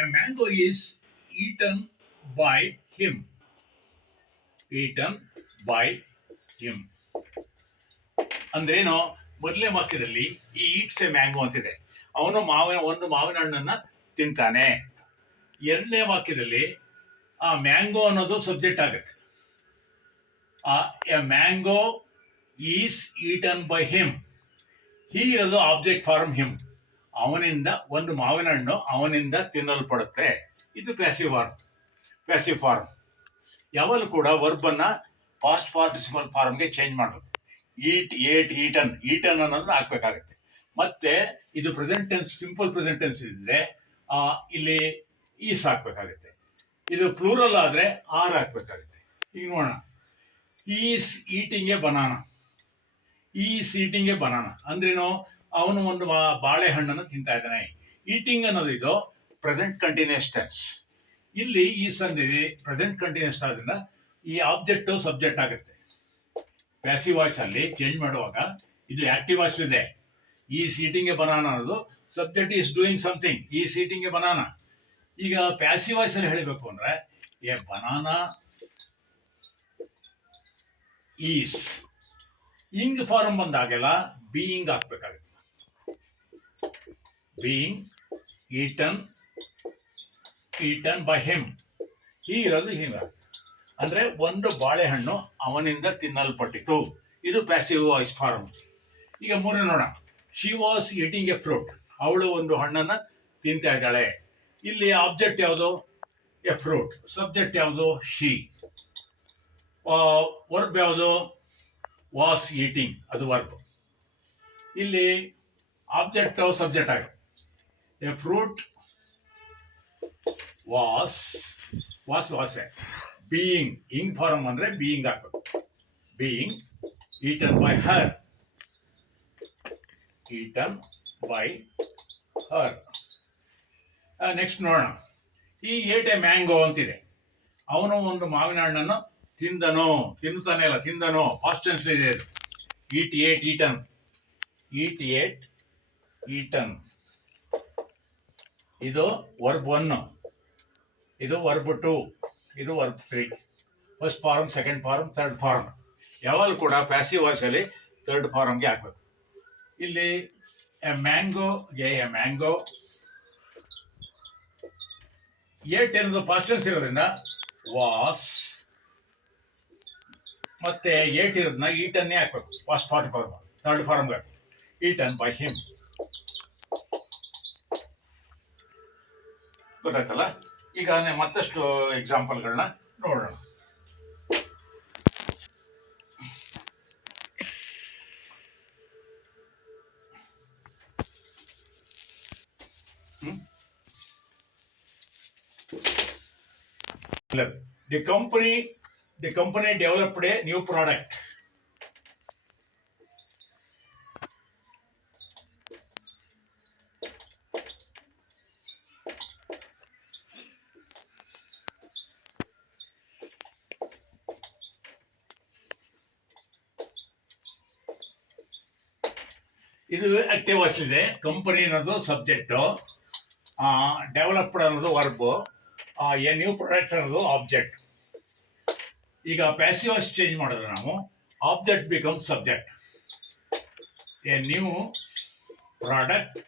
a mango is eaten by him. Eaten by him. ಅಂದ್ರೇನು? ಮೊದಲನೇ ವಾಕ್ಯದಲ್ಲಿ ಈ ಈಟ್ಸ್ ಎ ಮ್ಯಾಂಗೋ ಅಂತಿದೆ. ಅವನು ಒಂದು ಮಾವಿನ ಹಣ್ಣನ್ನ ತಿಂತಾನೆ. ಎರಡನೇ ವಾಕ್ಯದಲ್ಲಿ ಆ ಮ್ಯಾಂಗೋ ಅನ್ನೋದು ಸಬ್ಜೆಕ್ಟ್ ಆಗುತ್ತೆ. A mango is eaten by him. He ಇರೋದು ಆಬ್ಜೆಕ್ಟ್ ಫಾರ್ಮ್ ಹಿಮ್. ಅವನಿಂದ ಒಂದು ಮಾವಿನ ಹಣ್ಣು ಅವನಿಂದ ತಿನ್ನಲ್ಪಡುತ್ತೆ. ಇದು ಪ್ಯಾಸಿವ್ ಫಾರ್ಮ್. ಪ್ಯಾಸಿವ್ ಫಾರ್ಮ್ ಯಾವಾಗಲೂ ಕೂಡ ವರ್ಬನ್ನ ಪಾಸ್ಟ್ ಪಾರ್ಟಿಸಿಪಲ್ ಫಾರ್ಮ್ಗೆ ಚೇಂಜ್ ಮಾಡಬೇಕು. ಈಟ್, ಏಟ್, ಈಟನ್. ಈಟನ್ ಅನ್ನೋದನ್ನ ಹಾಕ್ಬೇಕಾಗತ್ತೆ. ಮತ್ತೆ ಇದು present tense, simple present tense ಇದ್ರೆ ಇಲ್ಲಿ ಈಸ್ ಹಾಕ್ಬೇಕಾಗತ್ತೆ. ಇದು ಪ್ಲೂರಲ್ ಆದ್ರೆ ಆರ್ ಹಾಕ್ಬೇಕಾಗತ್ತೆ. ಈಗ ನೋಡೋಣ. Is eating A banana. Is eating A banana ಅಂದ್ರೇನು? ಅವನು ಒಂದು ಬಾಳೆಹಣ್ಣನ್ನು ತಿಂತಾ ಇದ್ದಾನೆ. ಈಟಿಂಗ್ ಅನ್ನೋದು ಇದು ಪ್ರೆಸೆಂಟ್ ಕಂಟಿನ್ಯೂಸ್ ಟೆನ್ಸ್. ಇಲ್ಲಿ ಈಸ್ ಅಂದ್ರೆ ಪ್ರೆಸೆಂಟ್ ಕಂಟಿನ್ಯೂಸ್ ಆದ್ರಿಂದ ಈ ಆಬ್ಜೆಕ್ಟ್ ಸಬ್ಜೆಕ್ಟ್ ಆಗುತ್ತೆ. ಪ್ಯಾಸಿವ್ ವಾಯ್ಸ್ ಅಲ್ಲಿ ಚೇಂಜ್ ಮಾಡುವಾಗ ಇದು ಆಕ್ಟಿವ್ ವಾಯ್ಸ್ ಇದೆ. ಈಸ್ ಈಟಿಂಗ್ ಎ ಬನಾನಾ ಅನ್ನೋದು subject is doing something. Is eating A banana. ಈಗ ಪ್ಯಾಸಿವ್ ವಾಯ್ಸ್ ಅಲ್ಲಿ ಹೇಳಬೇಕು ಅಂದ್ರೆ ಎ ಬನಾನಾ ಈಸ್. ಇಂಗ್ ಫಾರ್ಮ್ ಬಂದಾಗೆಲ್ಲ being ಹಾಕ್ಬೇಕಾಗುತ್ತೆ. Being eaten, eaten by him. ಈ ಇರೋದು ಹಿಂಗ ಅಂದ್ರೆ ಒಂದು ಬಾಳೆಹಣ್ಣು ಅವನಿಂದ ತಿನ್ನಲ್ಪಟ್ಟಿತು. ಇದು ಪ್ಯಾಸಿವ್ ವಾಯ್ಸ್ ಫಾರ್ಮ್. ಈಗ ಮೂರನೇ ನೋಡೋಣ. She was eating a fruit. ಅವಳು ಒಂದು ಹಣ್ಣನ್ನ ತಿಂತಾ ಇದ್ದಾಳೆ. ಇಲ್ಲಿ ಆಬ್ಜೆಕ್ಟ್ ಯಾವುದು? A fruit. ಸಬ್ಜೆಕ್ಟ್ ಯಾವುದು? ಶಿ. ವರ್ಬ್ ಯಾವುದು? Was eating. ಅದು ವರ್ಬ್. ಇಲ್ಲಿ ಆಬ್ಜೆಕ್ಟ್ ಸಬ್ಜೆಕ್ಟ್ ಆಗುತ್ತೆ. A fruit was being. Ing form ಅಂದ್ರೆ ಬೀಯಿಂಗ್ ಹಾಕಬೇಕು. Being eaten by her. Eaten by her. Next ನೋಡೋಣ. ಈ ಏಟ್ ಎ ಮ್ಯಾಂಗೋ ಅಂತಿದೆ. ಅವನು ಒಂದು ಮಾವಿನ ಹಣ್ಣನ್ನು ತಿಂದನು. ತಿನ್ನುತ್ತಾನೆ ಅಲ್ಲ, ತಿಂದನು. ಫಾಸ್ಟ್ ಟೆನ್ಸ್ ಇದೆ. Eat, ate, eaten. Eat, ate, eaten. ಇದು ವರ್ಬ್ 1, ಇದು ವರ್ಬ್ 2, ಇದು verb 3. First form, second form, third form. ಯಾವಾಗಲೂ ಕೂಡ ಪ್ಯಾಸಿವ್ ವಾಯ್ಸ್ ಅಲ್ಲಿ ಥರ್ಡ್ ಫಾರ್ಮ್ಗೆ ಹಾಕ್ಬೇಕು. ಇಲ್ಲಿ ಎ ಮ್ಯಾಂಗೋಗೆ ಎ ಮ್ಯಾಂಗೋ. ಏಟ್ ಏನದು ಪಾಸ್ಟ್ ಟೆನ್ಸ್ ಇರೋದ್ರಿಂದ ವಾಸ್. ಮತ್ತೆ ಏಟ್ ಇರೋದನ್ನ ಈಟನ್ನೇ ಹಾಕ್ಬೇಕು. ಫಸ್ಟ್ ಫಾರ್ಮ್, ಥರ್ಡ್ ಫಾರ್ಮ್ಗೆ ಹಾಕ್ಬೇಕು. Eaten by him. ಗೊತ್ತಾಯ್ತಲ್ಲ? ಈಗ ಮತ್ತಷ್ಟು ಎಕ್ಸಾಂಪಲ್ಗಳನ್ನ ನೋಡೋಣ. The company developed a new product. ಇದು ಆಕ್ಟಿವ್ ವಾಯ್ಸ್ ಇದೆ. ಕಂಪನಿ ಅನ್ನೋದು ಸಬ್ಜೆಕ್ಟ್, ಡೆವಲಪ್ಡ್ ಅನ್ನೋದು ವರ್ಬ್, ಎ ನ್ಯೂ ಪ್ರಾಡಕ್ಟ್ ಅನ್ನೋದು ಆಬ್ಜೆಕ್ಟ್. ಈಗ ಪ್ಯಾಸಿವ್ ವಾಯ್ಸ್ ಚೇಂಜ್ ಮಾಡಿದ್ರೆ ನಾವು object become subject. A new product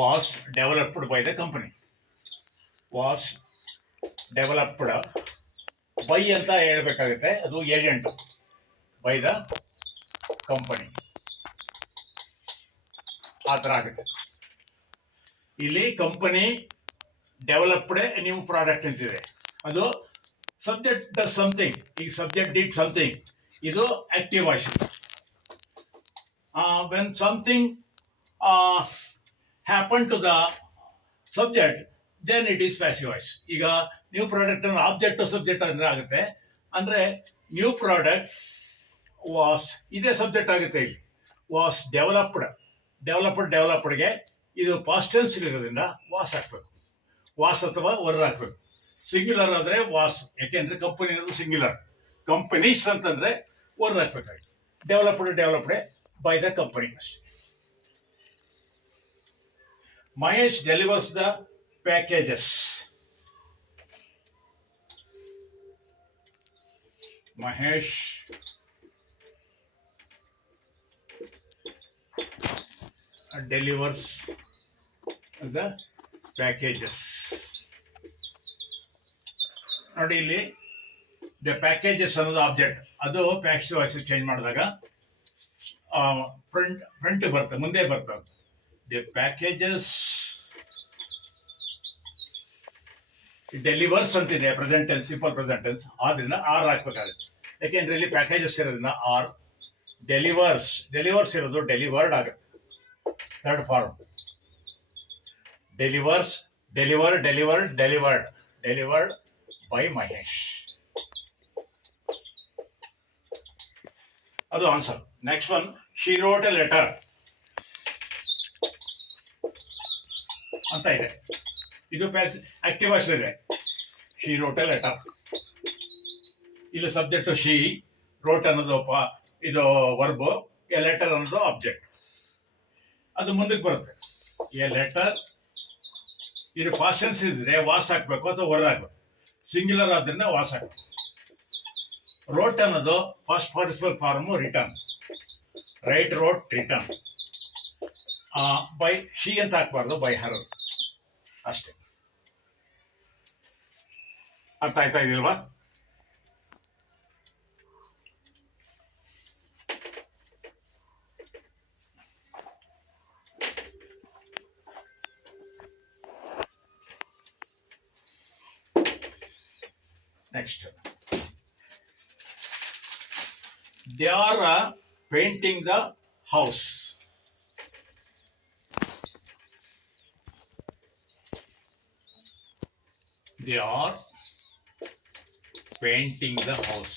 was developed by the company. Was developed by ಅಂತ ಹೇಳ್ಬೇಕಾಗುತ್ತೆ. ಅದು ಏಜೆಂಟ್. ಬೈ ದ ಕಂಪನಿ ಆ ಥರ ಆಗುತ್ತೆ. ಇಲ್ಲಿ company developed a new product ಅಂತಿದೆ. ಅದು ಸಬ್ಜೆಕ್ಟ್ ಡಸ್ ಸಮಥಿಂಗ್. ಈಗ ಸಬ್ಜೆಕ್ಟ್ ಡಿಡ್ ಸಮಥಿಂಗ್. ಇದು active voice. When something happen to the subject, then it is passive voice. ಈಗ ನ್ಯೂ ಪ್ರಾಡಕ್ಟ್ ಅನ್ನು ಆಬ್ಜೆಕ್ಟ್ ಸಬ್ಜೆಕ್ಟ್ ಅಂದ್ರೆ ಆಗುತ್ತೆ. ಅಂದ್ರೆ ನ್ಯೂ ಪ್ರಾಡಕ್ಟ್ ವಾಸ್ ಇದೇ ಸಬ್ಜೆಕ್ಟ್ ಆಗುತ್ತೆ. ಇಲ್ಲಿ ವಾಸ್ ಡೆವಲಪ್ಡ್ಗೆ ಇದು ಪಾಸ್ಟ್ ಟೆನ್ಸ್ ಇರೋದ್ರಿಂದ ವಾಸ್ ಹಾಕ್ಬೇಕು. ವಾಸ್ ಅಥವಾ ವರ್ ಹಾಕ್ಬೇಕು. ಸಿಂಗ್ಯುಲರ್ ಆದ್ರೆ ವಾಸ್, ಯಾಕೆಂದ್ರೆ ಕಂಪನಿ ಅನ್ನೋದು ಸಿಂಗ್ಯುಲರ್. ಕಂಪನೀಸ್ ಅಂತಂದ್ರೆ var ಹಾಕ್ಬೇಕಾಗಿ. Developed by the company ಅಷ್ಟೇ. Mahesh delivers the packages. Mahesh delivers the packages. ನೋಡಿ ಇಲ್ಲಿ ದ ಪ್ಯಾಕೇಜಸ್ ಅನ್ನೋದು ಆಬ್ಜೆಕ್ಟ್, ಅದು ಪ್ಯಾಸಿವ್ ವಾಯ್ಸ್ ಚೇಂಜ್ ಮಾಡಿದಾಗ ಫ್ರಂಟ್ ಬರ್ತದೆ, ಮುಂದೆ ಬರ್ತದೆ. ದ ಪ್ಯಾಕೇಜಸ್ ಡೆಲಿವರ್ಸ್ ಅಂತಿದೆ present tense, simple present tense, ಆದ್ರಿಂದ ಆರ್ ಹಾಕ್ಬೇಕಾಗುತ್ತೆ. ಯಾಕೆಂದ್ರೆ ಇಲ್ಲಿ ಪ್ಯಾಕೇಜಸ್ ಇರೋದ್ರಿಂದ ಆರ್. ಡೆಲಿವರ್ಸ್ ಇರೋದು ಡೆಲಿವರ್ಡ್ ಆಗುತ್ತೆ, third form. Delivered by Mahesh. ಅದು answer. Next one, she wrote a letter ಅಂತ ಇದೆ. ಇದು ಆಕ್ಟಿವ್ ವಾಯ್ಸ್ ಇದೆ. She wrote a letter. ಇಲ್ಲಿ ಸಬ್ಜೆಕ್ಟ್ ಶಿ, ರೋಟ್ ಅನ್ನೋದು ಇದು ವರ್ಬ್, ಎ ಲೆಟರ್ ಅನ್ನೋದು ಆಬ್ಜೆಕ್ಟ್. ಅದು ಮುಂದಕ್ಕೆ ಬರುತ್ತೆ. ಎ ಲೆಟರ್ ಇದು ಪಾಸ್ಟ್ ಟೆನ್ಸ್ ಇದ್ರೆ ವಾಸ್ ಹಾಕ್ಬೇಕು ಅಥವಾ ವರ್ ಹಾಕ್ಬೇಕು. ಸಿಂಗ್ಯುಲರ್ ಆದ್ರಿಂದ ವಾಸ್ ಹಾಕ್ಬೇಕು. ರೋಟ್ ಅನ್ನೋದು first participle form written. Write, wrote, written. By she ಅಂತ ಹಾಕ್ಬಾರ್ದು, ಬೈ ಹರ್ ಅಷ್ಟೇ. ಅರ್ಥ ಆಯ್ತಾ ಇದಲ್ವಾ? Next, they are painting the house. They are painting the house.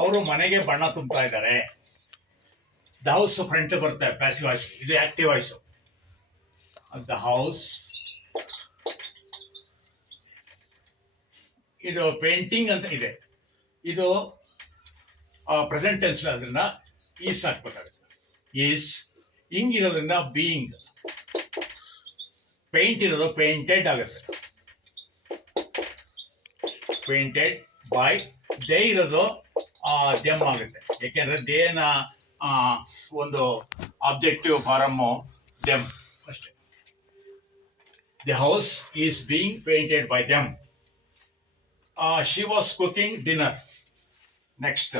ಅವರು ಮನೆಗೆ ಬಣ್ಣ ತುಂಬ್ತಾ ಇದ್ದಾರೆ. ದ ಹೌಸ್ ಫ್ರಂಟ್ ಬರುತ್ತೆ, ಪ್ಯಾಸಿವ್ ವಾಯ್ಸ್. ಇದು ಆಕ್ಟಿವ್ ವಾಯ್ಸ್. The house. ಇದು ಪೇಂಟಿಂಗ್ ಅಂತ ಇದೆ. ಇದು ಪ್ರೆಸೆಂಟ್ ಟೆನ್ಸ್ ಅದರಿಂದ ಈಸ್ ಹಾಕ್ಬೇಕಾಗುತ್ತೆ. ಈಸ್. ಇಂಗ್ ಇರೋದ್ರಿಂದ ಬೀಯಿಂಗ್. ಪೇಂಟ್ ಇರೋದು ಪೇಂಟೆಡ್ ಆಗುತ್ತೆ. Painted by. ದೇ ಇರೋದು ದೆಮ್ ಆಗುತ್ತೆ. ಯಾಕೆಂದ್ರೆ ದೇನ ಒಂದು ಆಬ್ಜೆಕ್ಟಿವ್ ಫಾರಮ್ ದೆಮ್ ಅಷ್ಟೇ. The house is being painted by them. She was cooking dinner. Next.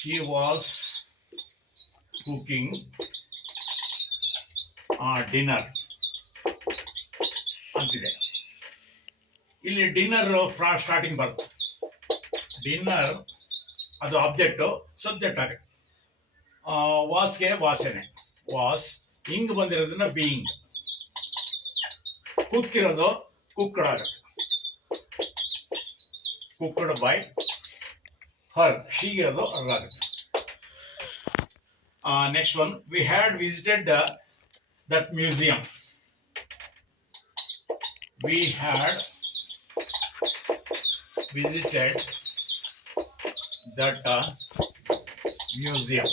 She was cooking dinner ಅಂತಿದೆ. ಇಲ್ಲಿ ಡಿನ್ನರ್ ಸ್ಟಾರ್ಟಿಂಗ್ ಬರುತ್ತೆ. ಡಿನ್ನರ್ ಅದು ಆಬ್ಜೆಕ್ಟ್, ಸಬ್ಜೆಕ್ಟ್ ಆಗುತ್ತೆ. ವಾಸ್ಗೆ ವಾಸನೆ, ವಾಸ್. ಇಂಗ್ ಬಂದಿರೋದನ್ನ ಬೀಯಿಂಗ್. ಕುಕ್ ಇರೋದು ಕುಕ್ಡ್ ಆಗುತ್ತೆ. Cooked by her. ಶೀಗಿರೋದು ಹರ್ ಆಗುತ್ತೆ. Next one, we had visited that museum. We had visited that museum.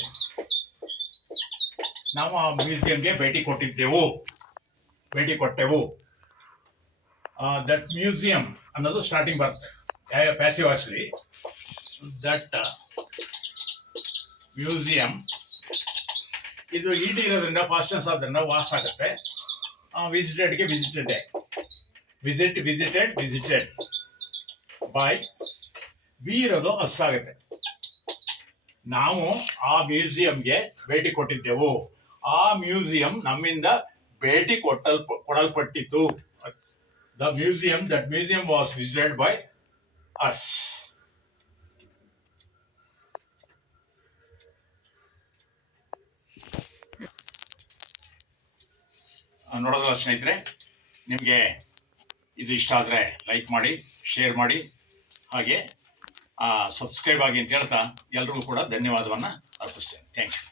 ನಾವು ಆ ಮ್ಯೂಸಿಯಂಗೆ ಭೇಟಿ ಕೊಟ್ಟೆವು. ದಟ್ ಮ್ಯೂಸಿಯಂ ಅನ್ನೋದು ಸ್ಟಾರ್ಟಿಂಗ್ ಬರುತ್ತೆ ಪ್ಯಾಸಿವ್ ವಾಯ್ಸ್ಲಿ. That museum. ಇದು ಇಡಿ ಇರೋದ್ರಿಂದ ಪಾಸ್ಟ್ ಟೆನ್ಸ್ ಆದ್ರಿಂದ ವಾಸ್ ಆಗುತ್ತೆ. ವಿಸಿಟೆಡ್ಗೆ ವಿಸಿಟೆಡ್ ಬೈ. ಬಿ ಇರೋದು ಅಸ್ ಆಗುತ್ತೆ. ನಾವು ಆ ಮ್ಯೂಸಿಯಂಗೆ ಭೇಟಿ ಕೊಟ್ಟಿದ್ದೆವು. ಆ ಮ್ಯೂಸಿಯಂ ನಮ್ಮಿಂದ ಭೇಟಿ ಕೊಡಲ್ಪಟ್ಟಿತು. That museum was visited by us. ನೋಡೋದಲ್ಲ ಸ್ನೇಹಿತರೆ, ನಿಮಗೆ ಇದು ಇಷ್ಟ ಆದರೆ ಲೈಕ್ ಮಾಡಿ, ಶೇರ್ ಮಾಡಿ, ಹಾಗೆ ಸಬ್ಸ್ಕ್ರೈಬ್ ಆಗಿ ಅಂತ ಹೇಳ್ತಾ ಎಲ್ರಿಗೂ ಕೂಡ ಧನ್ಯವಾದವನ್ನು ಅರ್ಪಿಸ್ತೇನೆ. Thank you.